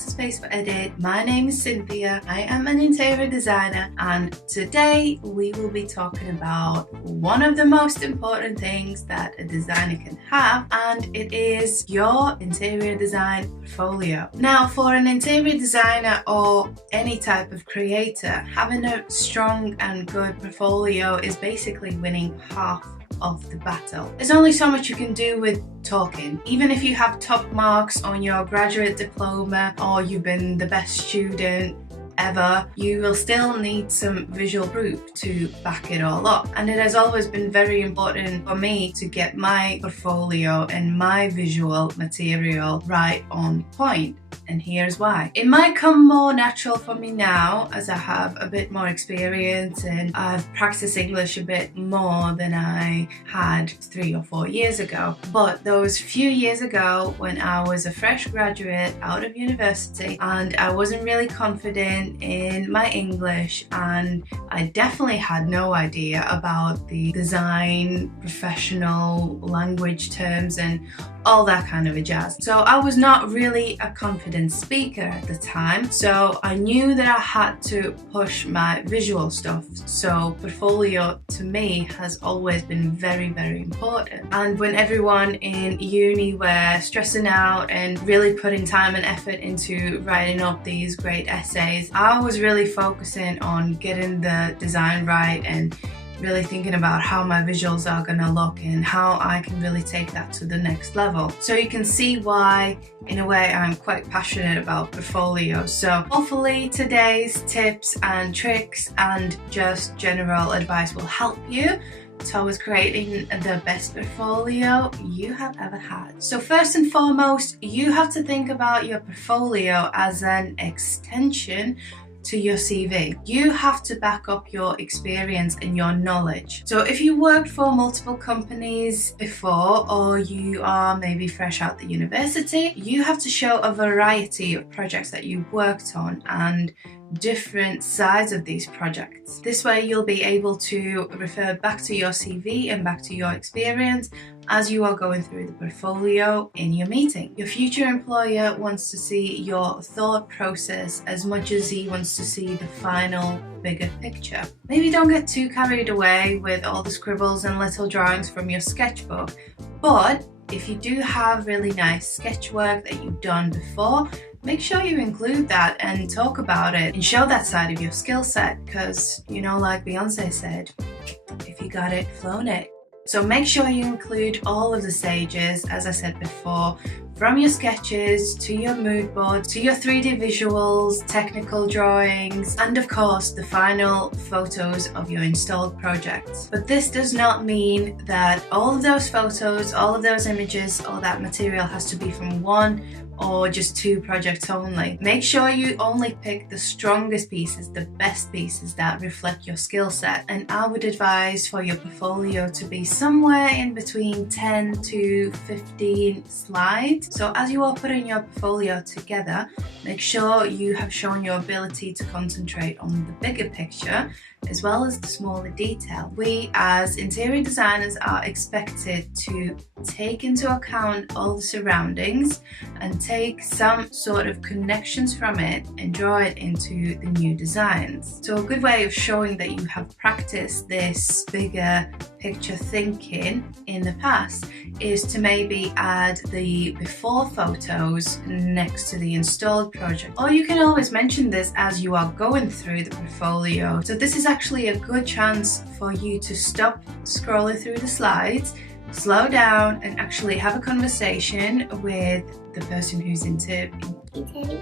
to Spaceforedit. My name is Cynthia. I am an interior designer, and today we will be talking about one of the most important things that a designer can have, and it is your interior design portfolio. Now, for an interior designer or any type of creator, having a strong and good portfolio is basically winning half of the battle. There's only so much you can do with talking. Even if you have top marks on your graduate diploma or you've been the best student ever, you will still need some visual proof to back it all up. And it has always been very important for me to get my portfolio and my visual material right on point. And here's why. It might come more natural for me now as I have a bit more experience and I've practiced English a bit more than I had 3 or 4 years ago. But those few years ago when I was a fresh graduate out of university and I wasn't really confident in my English, and I definitely had no idea about the design, professional language terms and all that kind of a jazz. So I was not really a confident speaker at the time, so I knew that I had to push my visual stuff. So portfolio to me has always been very, very important. And when everyone in uni were stressing out and really putting time and effort into writing up these great essays, I was really focusing on getting the design right and really thinking about how my visuals are gonna look and how I can really take that to the next level. So you can see why, in a way, I'm quite passionate about portfolio. So hopefully today's tips and tricks and just general advice will help you towards creating the best portfolio you have ever had. So first and foremost, you have to think about your portfolio as an extension to your CV. You have to back up your experience and your knowledge. So if you worked for multiple companies before, or you are maybe fresh out the university, you have to show a variety of projects that you worked on and different sides of these projects. This way you'll be able to refer back to your CV and back to your experience as you are going through the portfolio in your meeting. Your future employer wants to see your thought process as much as he wants to see the final bigger picture. Maybe don't get too carried away with all the scribbles and little drawings from your sketchbook, but if you do have really nice sketch work that you've done before, make sure you include that and talk about it and show that side of your skill set, because, you know, like Beyonce said, if you got it, flown it. So make sure you include all of the stages, as I said before, from your sketches to your mood board to your 3D visuals, technical drawings, and of course the final photos of your installed projects. But this does not mean that all of those photos, all of those images, all that material has to be from one or just 2 projects only. Make sure you only pick the strongest pieces, the best pieces that reflect your skill set. And I would advise for your portfolio to be somewhere in between 10 to 15 slides. So as you are putting your portfolio together, make sure you have shown your ability to concentrate on the bigger picture as well as the smaller detail. We as interior designers are expected to take into account all the surroundings and take some sort of connections from it and draw it into the new designs. So a good way of showing that you have practiced this bigger picture thinking in the past is to maybe add the before photos next to the installed project. Or you can always mention this as you are going through the portfolio. So this is actually a good chance for you to stop scrolling through the slides, slow down and actually have a conversation with the person who's interviewing you.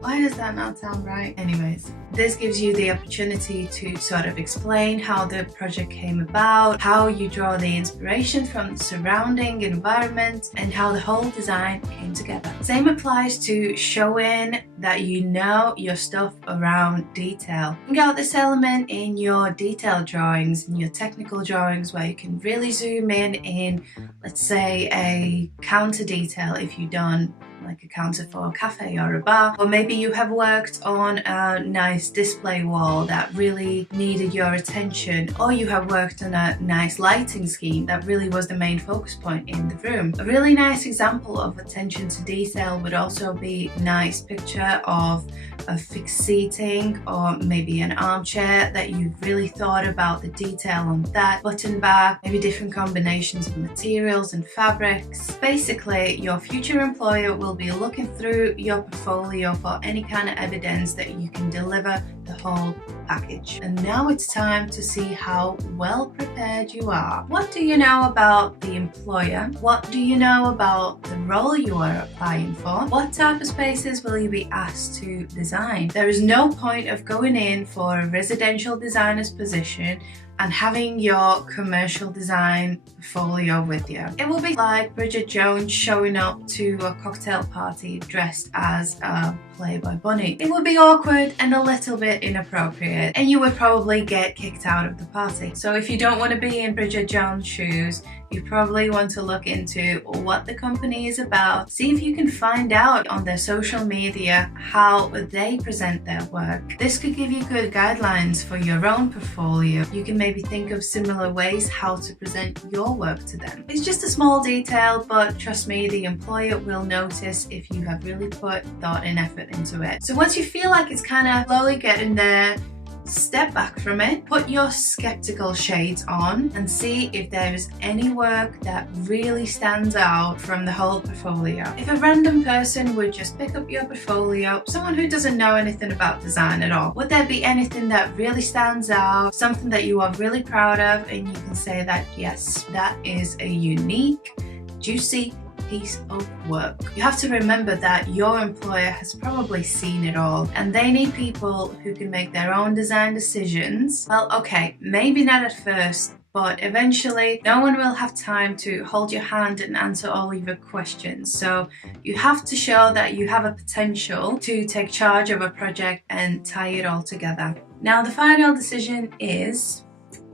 Why does that not sound right? Anyways, this gives you the opportunity to sort of explain how the project came about, how you draw the inspiration from the surrounding environment, and how the whole design came together. Same applies to showing that you know your stuff around detail. Bring out this element in your detailed drawings and your technical drawings where you can really zoom in, let's say, a counter detail if you've done like a counter for a cafe or a bar, or maybe you have worked on a nice display wall that really needed your attention, or you have worked on a nice lighting scheme that really was the main focus point in the room. A really nice example of attention to detail would also be a nice picture of a fixed seating, or maybe an armchair that you've really thought about the detail on that, button back, maybe different combinations of materials and fabrics. Basically, your future employer will be looking through your portfolio for any kind of evidence that you can deliver the whole package. And now it's time to see how well prepared you are. What do you know about the employer? What do you know about the role you are applying for? What type of spaces will you be asked to design? There is no point of going in for a residential designer's position and having your commercial design portfolio with you. It will be like Bridget Jones showing up to a cocktail party dressed as a Playboy bunny. It would be awkward and a little bit inappropriate, and you would probably get kicked out of the party. So if you don't want to be in Bridget Jones' shoes, you probably want to look into what the company is about. See if you can find out on their social media how they present their work. This could give you good guidelines for your own portfolio. You can maybe think of similar ways how to present your work to them. It's just a small detail, but trust me, the employer will notice if you have really put thought and effort into it. So once you feel like it's kind of slowly getting there, step back from it, put your skeptical shades on, and see if there is any work that really stands out from the whole portfolio. If a random person would just pick up your portfolio, someone who doesn't know anything about design at all, would there be anything that really stands out, something that you are really proud of, and you can say that, yes, that is a unique, juicy piece of work? You have to remember that your employer has probably seen it all, and they need people who can make their own design decisions. Well, okay, maybe not at first, but eventually no one will have time to hold your hand and answer all of your questions. So you have to show that you have a potential to take charge of a project and tie it all together. Now the final decision is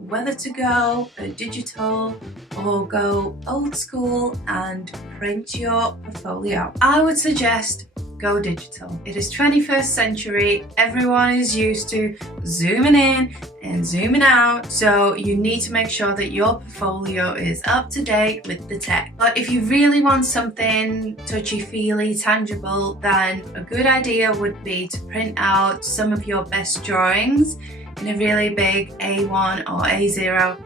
whether to go digital or go old school and print your portfolio. I would suggest go digital. It is 21st century. Everyone is used to zooming in and zooming out, so you need to make sure that your portfolio is up to date with the tech. But if you really want something touchy-feely, tangible, then a good idea would be to print out some of your best drawings in a really big A1 or A0,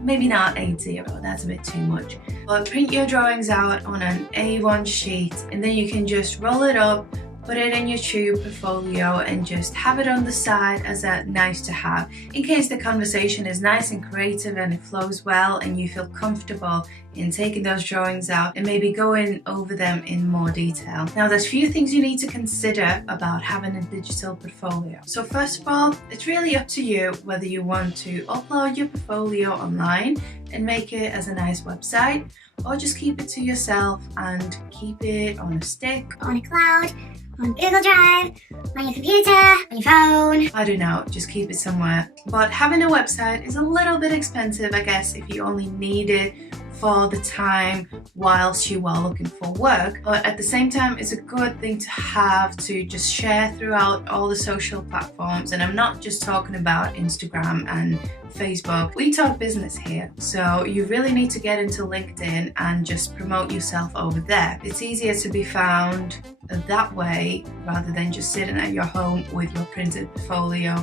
maybe not A0, that's a bit too much. But print your drawings out on an A1 sheet, and then you can just roll it up, put it in your tube portfolio, and just have it on the side as a nice to have in case the conversation is nice and creative and it flows well and you feel comfortable in taking those drawings out and maybe going over them in more detail. Now there's a few things you need to consider about having a digital portfolio. So first of all, it's really up to you whether you want to upload your portfolio online and make it as a nice website, or just keep it to yourself and keep it on a stick, on a cloud, on Google Drive, on your computer, on your phone. I don't know, just keep it somewhere. But having a website is a little bit expensive, I guess, if you only need it for the time whilst you are looking for work. But at the same time, it's a good thing to have to just share throughout all the social platforms. And I'm not just talking about Instagram and Facebook. We talk business here, so you really need to get into LinkedIn and just promote yourself over there. It's easier to be found that way rather than just sitting at your home with your printed portfolio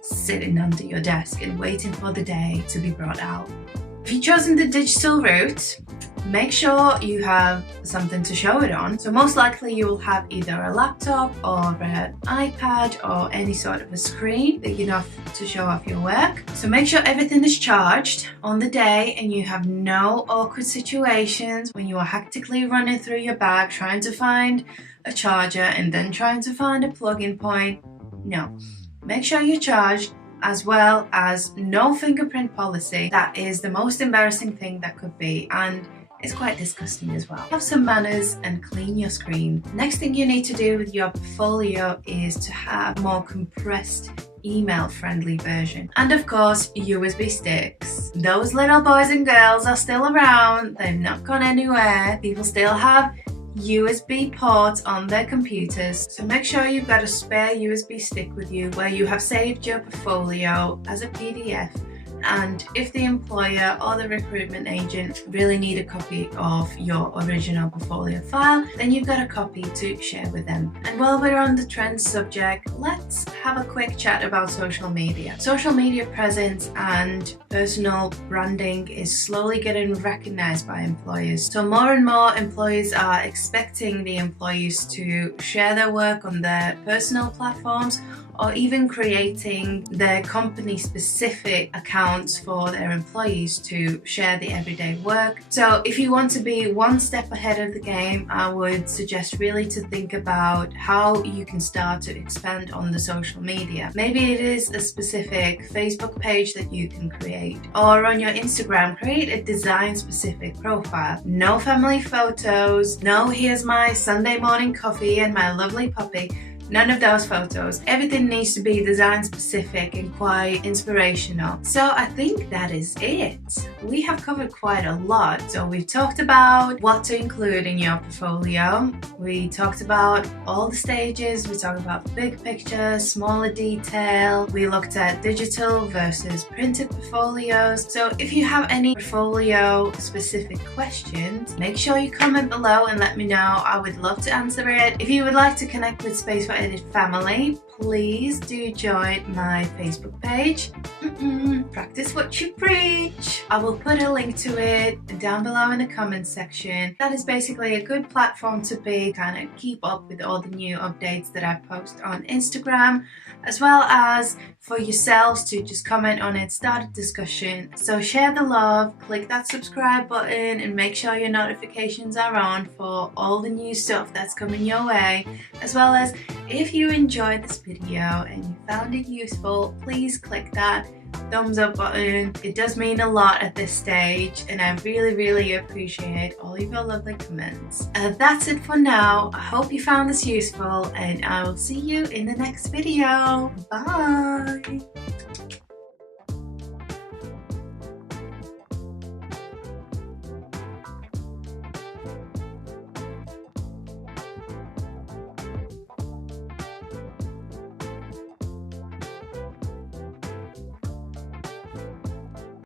sitting under your desk and waiting for the day to be brought out. If you've chosen the digital route, make sure you have something to show it on. So most likely you will have either a laptop or an iPad or any sort of a screen big enough to show off your work. So make sure everything is charged on the day and you have no awkward situations when you are hectically running through your bag trying to find a charger and then trying to find a plug-in point. No, make sure you're charged, as well as no fingerprint policy. That is the most embarrassing thing that could be, and it's quite disgusting as well. Have some manners and clean your screen. Next thing you need to do with your portfolio is to have a more compressed email-friendly version. And of course, USB sticks. Those little boys and girls are still around. They've not gone anywhere. People still have USB ports on their computers, so make sure you've got a spare USB stick with you where you have saved your portfolio as a PDF. And if the employer or the recruitment agent really need a copy of your original portfolio file, then you've got a copy to share with them. And while we're on the trends subject, let's have a quick chat about social media. Social media presence and personal branding is slowly getting recognized by employers. So more and more employers are expecting the employees to share their work on their personal platforms, or even creating their company specific accounts for their employees to share the everyday work. So if you want to be one step ahead of the game, I would suggest really to think about how you can start to expand on the social media. Maybe it is a specific Facebook page that you can create, or on your Instagram, create a design specific profile. No family photos, no here's my Sunday morning coffee and my lovely puppy. None of those photos. Everything needs to be design specific and quite inspirational. So I think that is it. We have covered quite a lot. So we've talked about what to include in your portfolio. We talked about all the stages. We talked about big picture, smaller detail. We looked at digital versus printed portfolios. So if you have any portfolio specific questions, make sure you comment below and let me know. I would love to answer it. If you would like to connect with spaceforedit family, please do join my Facebook page. Practice what you preach. I will put a link to it down below in the comments section. That is basically a good platform to be, kind of keep up with all the new updates that I post on Instagram, as well as for yourselves to just comment on it, start a discussion. So share the love, click that subscribe button, and make sure your notifications are on for all the new stuff that's coming your way. As well as, if you enjoyed this video and you found it useful, please click that thumbs up button. It does mean a lot at this stage, and I really appreciate all of your lovely comments. That's it for now. I hope you found this useful, and I will see you in the next video. Bye!